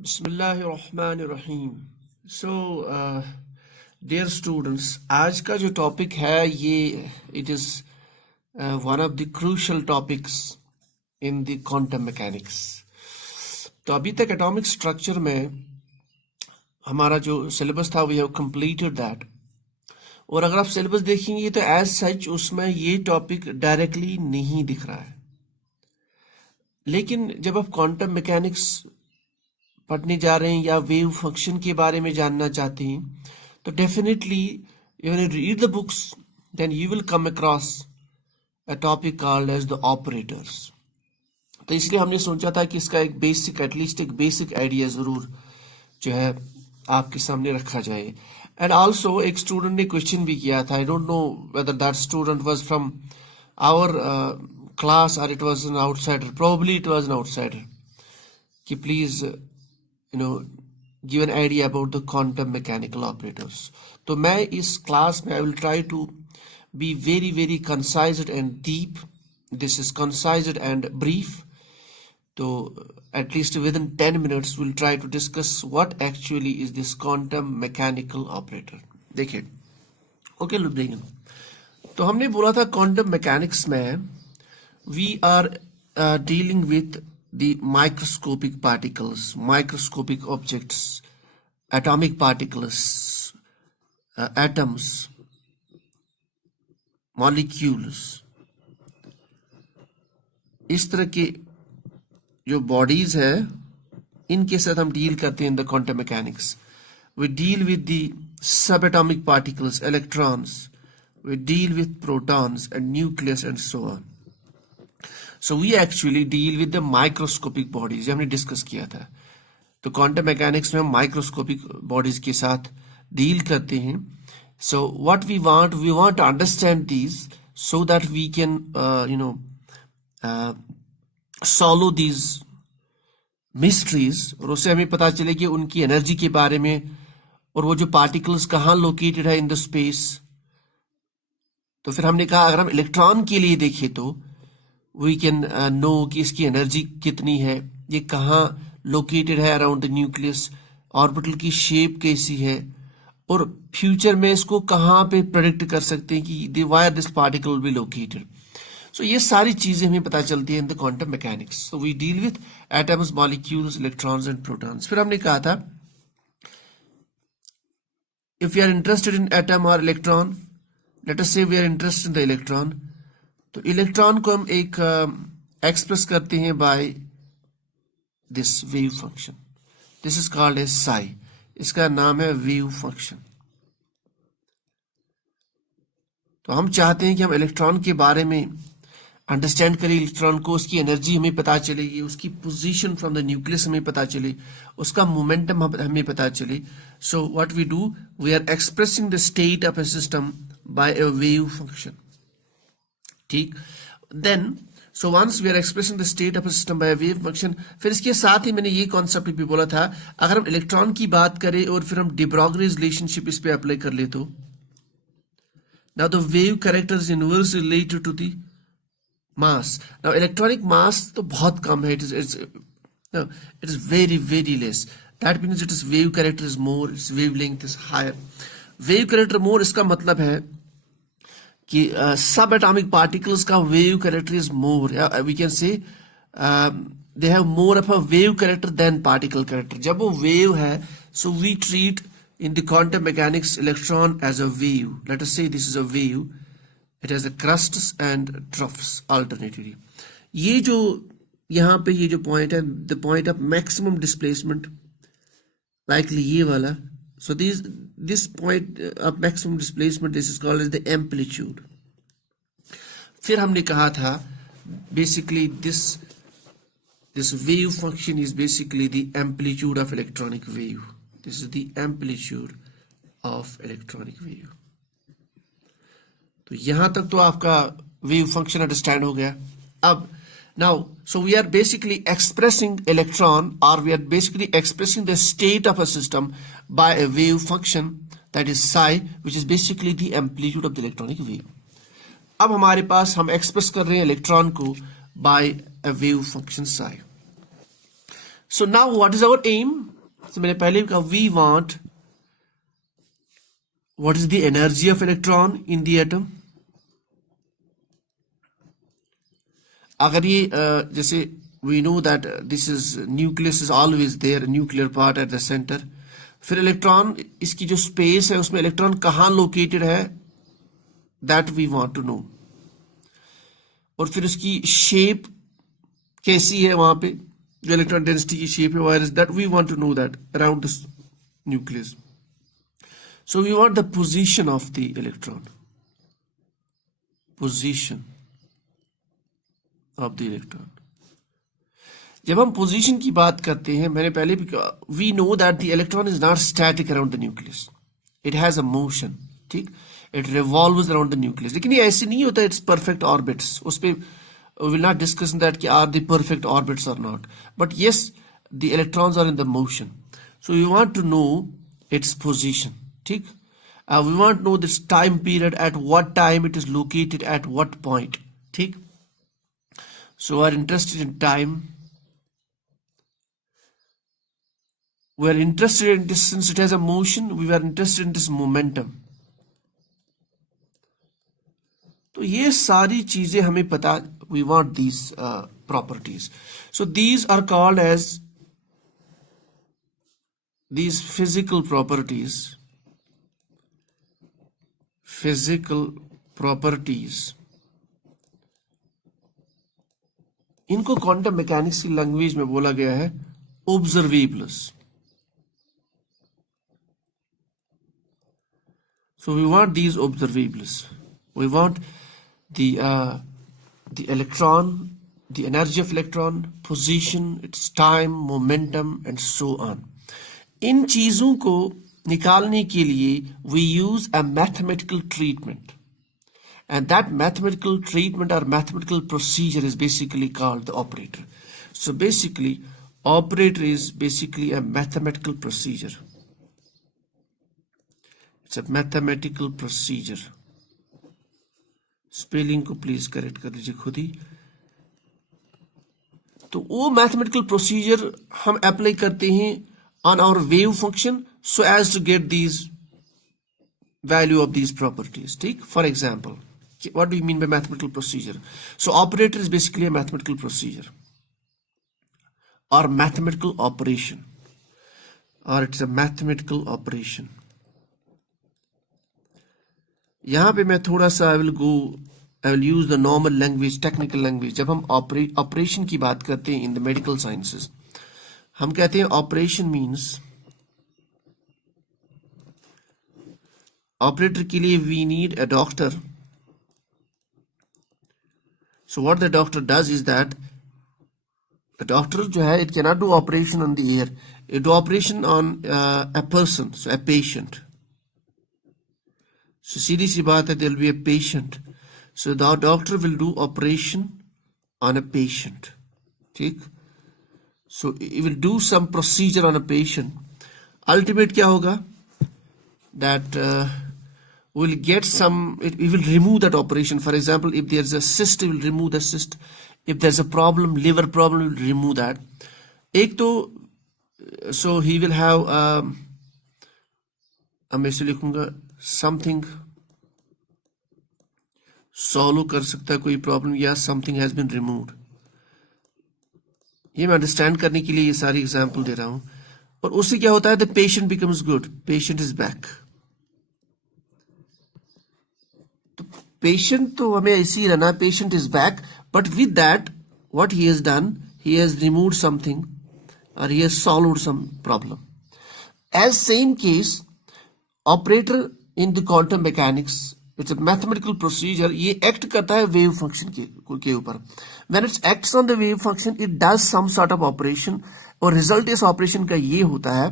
बिस्मिल्लाहिर्रहमानिर्रहीम। So dear students, आज का जो टॉपिक है ये it is one of the crucial topics in the quantum mechanics. तो अभी तक एटॉमिक स्ट्रक्चर में हमारा जो सिलेबस था वी हैव कंप्लीटेड दैट, और अगर आप सिलेबस देखेंगे तो एज सच उसमें ये टॉपिक डायरेक्टली नहीं दिख रहा है। लेकिन जब आप क्वांटम मैकेनिक्स पढ़ने जा रहे हैं या वेव फंक्शन के बारे में जानना चाहते हैं तो definitely you will read the books, then you will come across a topic called as the operators. तो इसलिए हमने सोचा था कि इसका एक बेसिक, एटलीस्ट एक बेसिक आइडिया जरूर जो है आपके सामने रखा जाए। एंड ऑल्सो एक स्टूडेंट ने क्वेश्चन भी किया था, I don't know whether that student was from our class और it was an outsider, probably it was an outsider, कि please give an idea about the quantum mechanical operators. तो मैं इस क्लास में I will try to be very concise and deep. This is concise and brief. तो at least within 10 minutes we'll try to discuss what actually is this quantum mechanical operator. देखिए, okay, let's begin. तो हमने बोला था quantum mechanics में we are dealing with the microscopic particles, microscopic objects, atomic particles, atoms, molecules, इस तरह के जो बॉडीज है इनके साथ हम डील करते हैं in the quantum mechanics. We deal with the सब atomic particles, electrons, we deal with protons and nucleus and so on. So we actually deal with the microscopic bodies, ये हमने डिस्कस किया था। तो क्वांटम मैकेनिक्स में हम माइक्रोस्कोपिक बॉडीज के साथ डील करते हैं। So what we want to understand these so that we can solve these mysteries, और उससे हमें पता चले कि उनकी एनर्जी के बारे में और वो जो पार्टिकल्स कहाँ लोकेटेड है इन द स्पेस। तो फिर हमने कहा अगर हम इलेक्ट्रॉन के लिए देखें तो वी कैन नो कि इसकी एनर्जी कितनी है, ये कहाँ लोकेटेड है अराउंड द न्यूक्लियस, ऑर्बिटल की शेप कैसी है, और फ्यूचर में इसको कहाँ पे प्रेडिक्ट कर सकते हैं कि where this particle will be located. So ये सारी चीजें हमें पता चलती है in the quantum mechanics. So we deal with atoms, molecules, electrons and protons. फिर हमने कहा था if you are interested in atom और electron, let us say we are interested in the electron, तो इलेक्ट्रॉन को हम एक एक्सप्रेस करते हैं by this wave function. This is called as psi, इसका नाम है वेव फंक्शन। तो हम चाहते हैं कि हम इलेक्ट्रॉन के बारे में अंडरस्टैंड करें, इलेक्ट्रॉन को, उसकी एनर्जी हमें पता चलेगी, उसकी पोजीशन फ्रॉम द न्यूक्लियस हमें पता चले, उसका मोमेंटम हमें पता चले। So what we do, we are expressing the state of a system by a wave function. ठीक, then so once we are expressing the state of a system by wave function, फिर इसके साथ ही मैंने ये कॉन्सेप्ट भी बोला था, अगर हम इलेक्ट्रॉन की बात करें और फिर हम डी ब्रोगलीज रिलेशनशिप इस पे अप्लाई कर ले तो now the wave character is inversely related to the mass. Now electronic mass तो बहुत कम है, it is very less, that means it is wave character is more, it's wavelength is higher. Wave character more इसका मतलब है कि सब atomic particles का wave character is more, we can say they have more of a wave character than particle character. जब वो wave है, सो we treat in the quantum mechanics electron as a wave. Let us say this is a wave, it has the crests and troughs alternatively. ये जो यहाँ पे ये जो point है, the point of maximum displacement, likely ये वाला, so this point of maximum displacement, this is called as the amplitude. फिर हमने कहा था basically this wave function is basically the amplitude of electronic wave. This is the amplitude of electronic wave. तो यहां तक तो आपका wave function understand हो गया। अब now, so we are basically expressing electron, or we are basically expressing the state of a system by a wave function, that is psi, which is basically the amplitude of the electronic wave. अब हमारे पास हम एक्सप्रेस कर रहे हैं इलेक्ट्रॉन को by a wave function psi. So now what is our aim? So मैंने पहले भी कहा, we want what is the energy of electron in the atom. अगर ये जैसे we know that this is nucleus is always there, nuclear part at the center. फिर electron, इसकी जो स्पेस है उसमें इलेक्ट्रॉन कहाँ लोकेटेड है, that we want to know. और फिर उसकी शेप कैसी है, वहां पे जो इलेक्ट्रॉन डेंसिटी की शेप है, where is that we want to know that around this nucleus. So we want the position of the electron, position of the electron. जब हम पोजीशन की बात करते हैं, मैंने पहले भी कहा, we know that the electron is not static around the nucleus, it has a motion. ठीक, it revolves around the nucleus. लेकिन ये ऐसे नहीं होता इट्स परफेक्ट ऑर्बिट्स. उस पे विल नॉट डिस्कस दैट कि आर द परफेक्ट ऑर्बिट्स और not, but yes the electrons are in the motion. So you want to know its position. ठीक, we want to know this time period, at what time it is located, at what point. ठीक, so are interested in time. We are interested in this since it has a motion. We are interested in this momentum. तो ये सारी चीजें हमें पता. We want these properties. So these are called as these physical properties. Physical properties. इनको quantum mechanics की लैंग्वेज में बोला गया है observables. So we want these observables. We want the electron, the energy of electron, position, its time, momentum, and so on. इन चीजों को निकालने के लिए we use a mathematical treatment, and that mathematical treatment or mathematical procedure is basically called the operator. So basically, operator is basically a mathematical procedure. It's a mathematical procedure. Spelling को please correct कर लीजिए खुद ही. तो वो mathematical procedure हम apply करते हैं on our wave function so as to get these value of these properties. ठीक, for example, what do you mean by mathematical procedure? So operator is basically a mathematical procedure और mathematical operation, और it's a mathematical operation. यहां पे मैं थोड़ा सा I will use the normal language, technical language. जब हम ऑपरेशन की बात करते हैं इन द मेडिकल साइंसेस, हम कहते हैं ऑपरेशन मींस, ऑपरेटर के लिए we need a doctor. So what the doctor does is that, doctor जो है it can not do operation on the air, it do operation on a person, so a patient. So सीधी सी बात है, there will be a patient. So the doctor will do operation on a patient. ठीक, so he will do some procedure on a patient. Ultimate क्या होगा, that will get some, he will remove that operation. For example, if there's a cyst, he will remove the cyst. If there's a problem, liver problem, he will remove that. एक तो so he will have मैं इसे लिखूंगा something solve कर सकता है कोई प्रॉब्लम, या समथिंग हैज बीन रिमूव्ड. ये मैं अंडरस्टैंड करने के लिए ये सारी एग्जांपल दे रहा हूं. और उससे क्या होता है, the patient becomes good, patient is back. तो पेशेंट तो हमें ऐसे ही रहना, patient is back, but with that what he has done, he has removed something और he has solved some problem. As same case operator in the quantum mechanics, it's a mathematical procedure. ये act करता है wave function के ऊपर. When it's acts on the wave function, it does some sort of operation, और रिजल्ट इस ऑपरेशन का ये होता है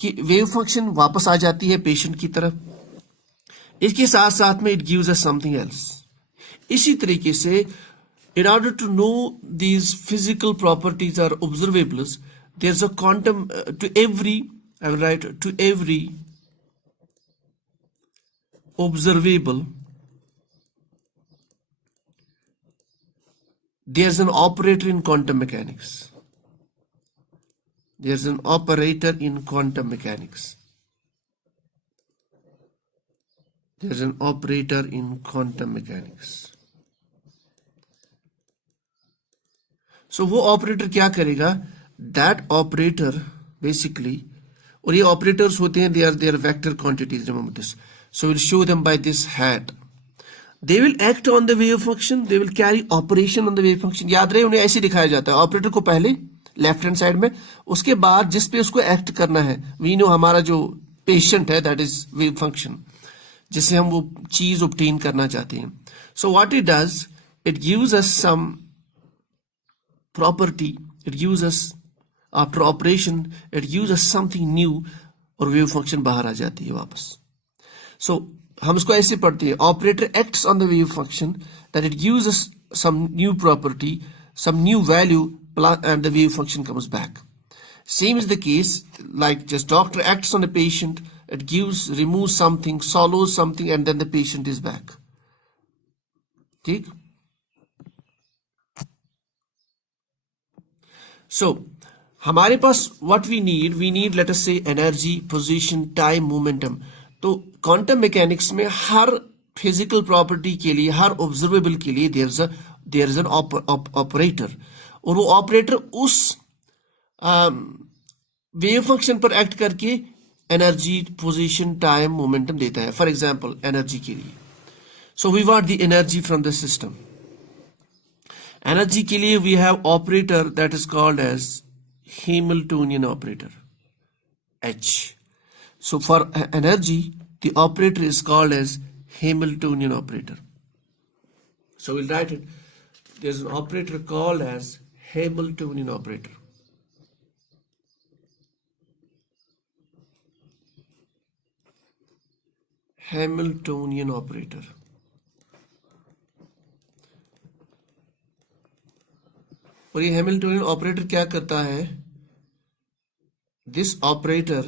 कि वेव फंक्शन वापस आ जाती है पेशेंट की तरफ. इसके साथ साथ में it gives us something else. इसी तरीके से in order to know these physical properties are observables, there's a quantum to every, I will write, to every observable there's an operator in quantum mechanics. there's an operator in quantum mechanics. There's an operator in quantum mechanics. So वो ऑपरेटर क्या करेगा? That operator basically, और ये ऑपरेटर्स होते हैं, they are vector quantities, remember this. So we'll show them by this hat. They will act on the wave function, they will carry operation on the wave function. याद रहे, उन्हें ऐसे दिखाया जाता है, ऑपरेटर को पहले लेफ्ट हैंड साइड में, उसके बाद जिस पे उसको एक्ट करना है, वी नो हमारा जो पेशेंट है दैट इज वेव फंक्शन, जिससे हम वो चीज ऑब्टेन करना चाहते हैं. So what it does, it gives us sum property, it gives us after operation, it gives us something new, और वेव फंक्शन बाहर आ जाती है वापस. सो हम इसको ऐसे पढ़ते हैं, operator acts on the wave function that it gives us some new property, some new value, and the wave function comes back. Same is the case, like just doctor acts on a patient, it gives, removes something, swallows something, and then the patient is back. ठीक? So हमारे पास what we need let us say energy, position, time, momentum. तो quantum mechanics में हर physical property के लिए, हर ऑब्जर्वेबल के लिए there is an operator, और वो ऑपरेटर उस वेव फंक्शन पर एक्ट करके एनर्जी, पोजीशन, टाइम, मोमेंटम देता है. फॉर एग्जांपल एनर्जी के लिए, so we want the energy from the system. Energy के लिए we have operator that is called as Hamiltonian operator, H. So for energy, the operator is called as Hamiltonian operator. So we'll write it. There's an operator called as Hamiltonian operator. Hamiltonian operator. और ये Hamiltonian operator क्या करता है? This operator,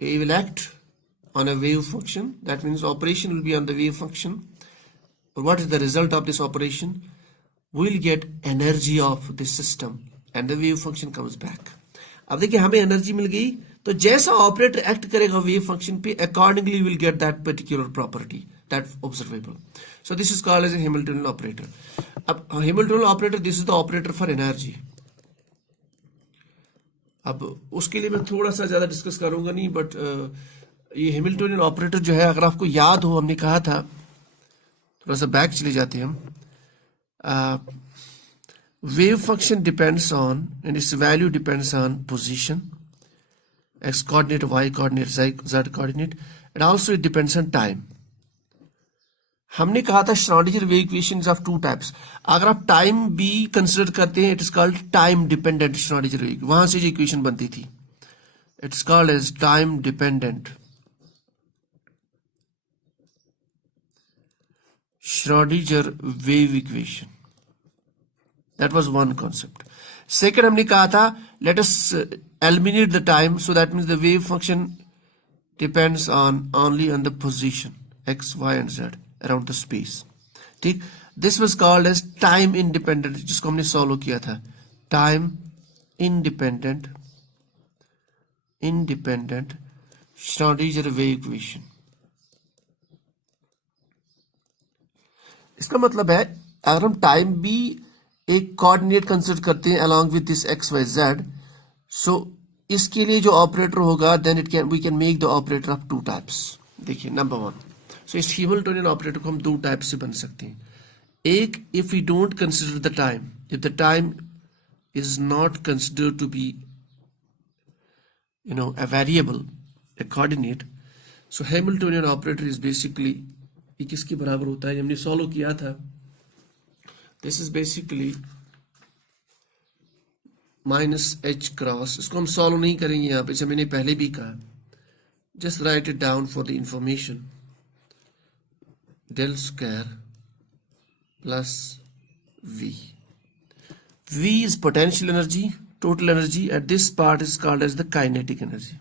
it will act on a wave function. That means operation will be on the wave function. But what is the result of this operation? We'll get energy of the system and the wave function comes back. अब देखिए हमें एनर्जी मिल गई, तो जैसा operator act करेगा wave function पे, accordingly will get that particular property, that observable. So this is called as a Hamiltonian operator. अब Hamiltonian operator, this is the operator for energy. अब उसके लिए मैं थोड़ा सा ज्यादा डिस्कस करूंगा नहीं, बट ये हैमिल्टोनियन ऑपरेटर जो है, अगर आपको याद हो, हमने कहा था, थोड़ा सा बैक चले जाते हैं हम, wave function depends on, and its value depends on position, x coordinate, y coordinate, z coordinate, and also it depends on time. हमने कहा था Schrodinger wave equations of two types. अगर आप टाइम भी कंसिडर करते हैं, it is called time dependent Schrodinger wave, वहां से जो इक्वेशन बनती थी, it's called as time dependent Schrodinger wave equation. That was one concept. Second, हमने कहा था, let us eliminate the time, so that means the wave function depends on only on the position x, y, and z around the space. ठीक, this was called as time independent, जिसको हमने सॉल्व किया था, time independent Schrodinger wave equation. इसका मतलब है, अगर हम टाइम भी एक कोऑर्डिनेट कंसिडर करते हैं along with this x, y, z, so इसके लिए जो ऑपरेटर होगा, then we can make the operator of two types. देखिए, नंबर वन, so इस हैमिल्टोनियन ऑपरेटर को हम दो टाइप से बन सकते हैं. एक, if we don't consider the time, if the time is not considered to be, a variable, a coordinate, so Hamiltonian operator is basically, ये किसके बराबर होता है, हमने सॉल्व किया था. This is basically minus h cross. इसको हम सॉल्व नहीं करेंगे यहाँ पे, जैसे मैंने पहले भी कहा. Just write it down for the information. Del square plus V. V is potential energy, total energy, and this part is called as the kinetic energy.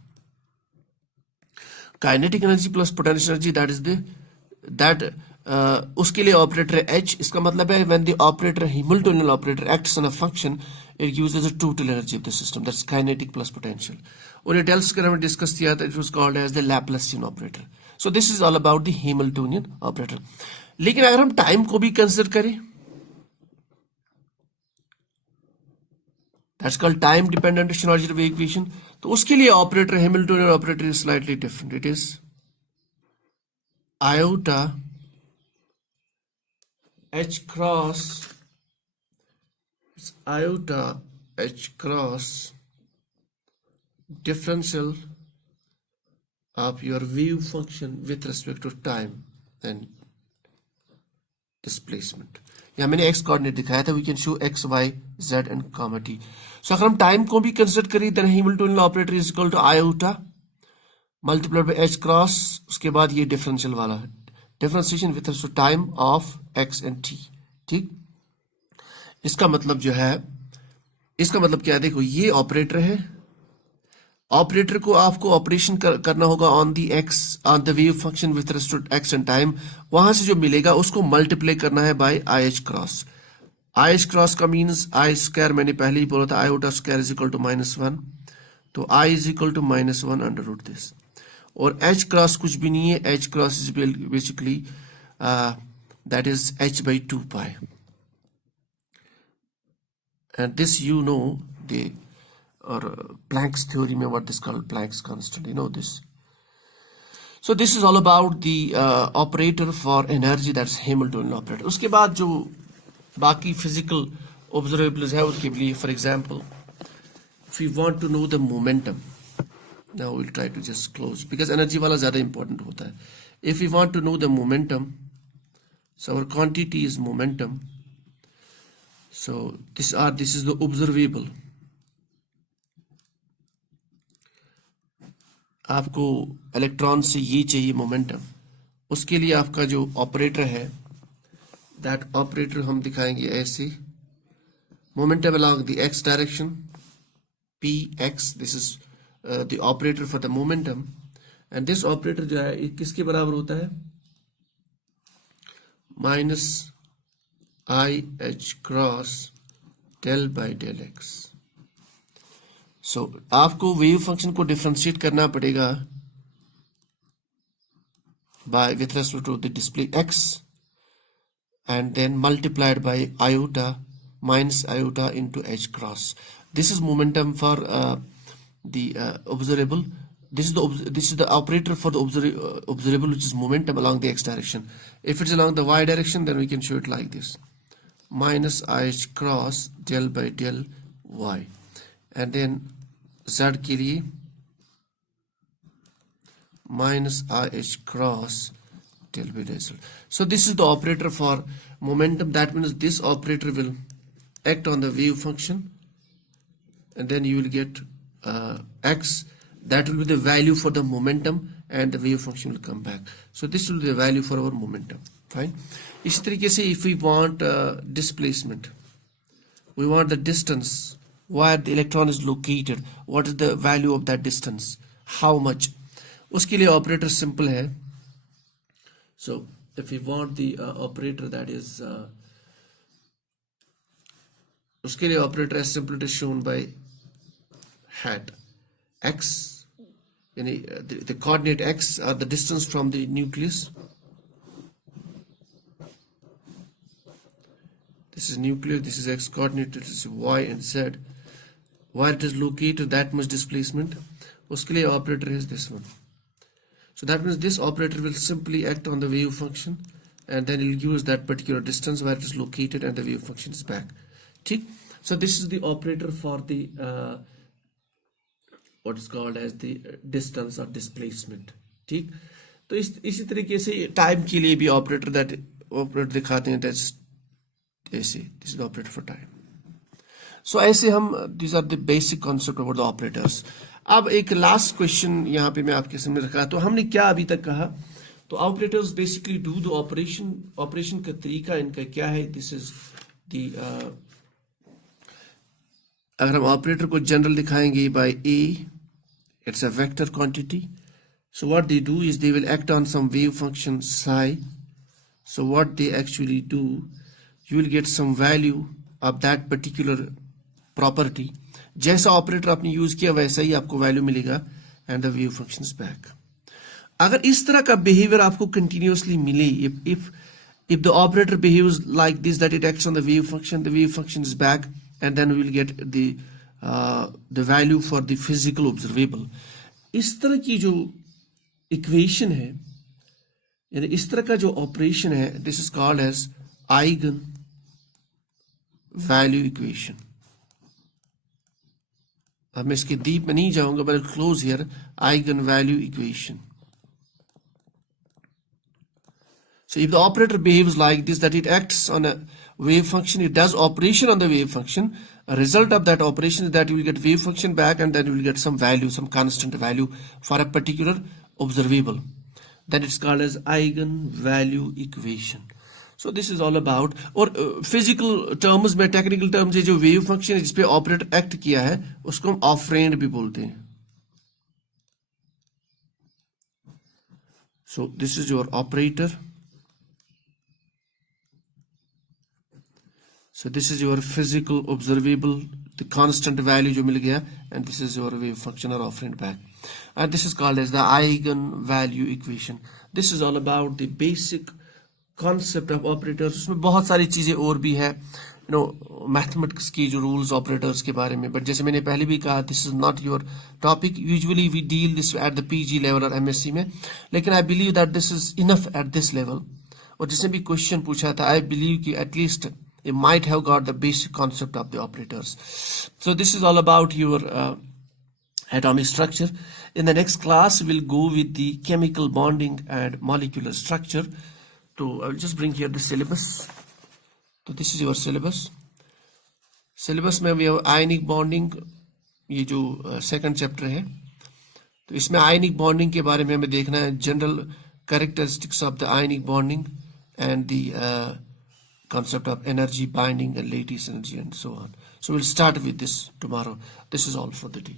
Kinetic energy plus potential energy, that is उसके लिए ऑपरेटर है H. इसका मतलब है when the operator Hamiltonian operator acts on a function, it uses the total energy of the system, that's kinetic plus potential. और ये डेल्स का हमने डिस्कस किया था, it was called as the Laplacian operator. So this is all about the Hamiltonian operator. लेकिन अगर हम टाइम को भी कंसिडर करें, that's called time dependent Schrodinger wave equation, तो उसके लिए operator Hamiltonian operator is slightly different. It is iota h cross, it's iota h cross differential of your wave function with respect to time and displacement. यहाँ मैंने x coordinate दिखाया था, we can show x, y, z and comma t. So अगर हम टाइम को भी कंसिडर करें, then Hamiltonian operator is equal to iota multiplied by h cross, उसके बाद ये डिफरेंशियल वाला है, differentiation with respect to time of x and t. ठीक, इसका मतलब जो है, इसका मतलब क्या है, देखो ये ऑपरेटर है, ऑपरेटर को आपको ऑपरेशन करना होगा on d x, on the wave function with respect to x and time, वहां से जो मिलेगा उसको मल्टीप्लाई करना है by i h cross. I h cross का मीन्स आई स्क्वायर, मैंने पहले ही बोला था iota square is equal to -1, तो i is equal to -1 under root this. और एच क्रॉस कुछ भी नहीं है, h cross is basically that is h/2π, and this you know they or Planck's theory में what is called Planck's constant, you know this. So this is all about the operator for energy, that's Hamiltonian operator. उसके बाद जो बाकी physical observables है उसके लिए, for example, if we want to know the momentum, now we'll try to just close because energy वाला ज़्यादा important होता है. If we want to know the momentum, so our quantity is momentum. So this is the observable. आपको इलेक्ट्रॉन से ये चाहिए मोमेंटम, उसके लिए आपका जो ऑपरेटर है, दैट ऑपरेटर हम दिखाएंगे ऐसे, momentum along the x direction, p x, this is the operator for the momentum, and this operator जो है किसके बराबर होता है, -i(h cross del by del x. So आपको वेव फंक्शन को डिफरेंशिएट करना पड़ेगा by with respect to the display x and then multiplied by iota minus iota into h cross. This is momentum for the observable. This is the operator for the observable, which is momentum along the x direction. If it's along the y direction, then we can show it like this: minus i(h cross del by del y, and then z के लिए minus i(h cross del by del z. So this is the operator for momentum. That means this operator will act on the wave function, and then you will get x. That will be the value for the momentum, and the wave function will come back. So this will be the value for our momentum. Fine. इस तरीके से if we want displacement, we want the distance where the electron is located, what is the value of that distance, how much, उसके लिए operator simple है. So if we want the operator that is उसके लिए operator as simple as shown by hat x, यानी the coordinate x are the distance from the nucleus. This is nucleus, this is x coordinate, this is y and z. Where it is located, that much displacement. उसके लिए operator is this one. So that means this operator will simply act on the wave function, and then it will give us that particular distance where it is located, and the wave function is back. ठीक? So this is the operator for the what is called as the distance or displacement. ठीक? तो इसी तरीके से टाइम के लिए भी operator that operator दिखाते हैं, दैट्स ऐसे, this is the operator for time. So ऐसे हम, these are the basic concept about the operators. अब एक लास्ट क्वेश्चन यहाँ पे मैं आपके सामने रखा. तो हमने क्या अभी तक कहा, तो operators basically do the operation. Operation का तरीका इनका क्या है, दिस इज द, अगर हम ऑपरेटर को जनरल दिखाएंगे by A, it's a vector quantity. So what they do is they will act on some wave function psi. So what they actually do, you will get some value of that particular property, जैसा ऑपरेटर आपने यूज किया वैसा ही आपको वैल्यू मिलेगा and the wave function is back. अगर इस तरह का बिहेवियर आपको कंटिन्यूअसली मिले, if the operator behaves like this, that it acts on the wave function is back, and then we will get the value for the physical observable. इस तरह की जो इक्वेशन है, यानी इस तरह का जो ऑपरेशन है, this is called as eigenvalue equation. अब मैं इसके डीप में नहीं जाऊंगा, but close here, eigenvalue equation. So if the operator behaves like this, that it acts on a wave function, it does operation on the wave function, a result of that operation is that you will get wave function back, and then you will get some value, some constant value for a particular observable. Then it's called as eigen value equation. So this is all about, और physical terms में, technical terms है, जो wave function है जिस पे operator act किया है उसको हम ऑपरेंड भी बोलते हैं। So this is your operator. So this is your physical observable, the constant value जो मिल गया, and this is your wave function or operand back, and this is called as the eigen value equation. This is all about the basic concept of operators. उसमें बहुत सारी चीजें और भी है, मैथमेटिक्स की जो रूल्स ऑपरेटर्स के बारे में, बट जैसे मैंने पहले भी कहा, this is not your topic. Usually we deal this at the PG level और एमएससी में, लेकिन I believe that this is enough at this level. और जिसने भी क्वेश्चन पूछा था, आई बिलीव कि at least you might have got the basic concept of the operators. So this is all about your atomic structure. In the next class we'll go with the chemical bonding and molecular structure. So I'll just bring here the syllabus. So this is your syllabus. Syllabus में we have ionic bonding, ये जो second chapter है, तो इसमें ionic bonding के बारे में हमें देखना है, general characteristics of the ionic bonding and the concept of energy binding and lattice energy and so on. So we'll start with this tomorrow. This is all for the day.